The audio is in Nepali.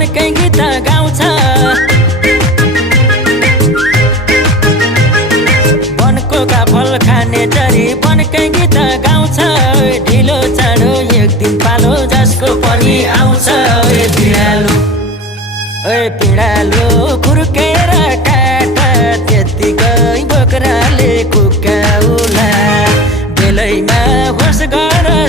बनकै गीत गाउँछ वनको का फल खाने चरी बनकै गीत गाउँछ ढिलो चाँडो एक दिन पालो जसको पनि आउँछ ए पिँडालु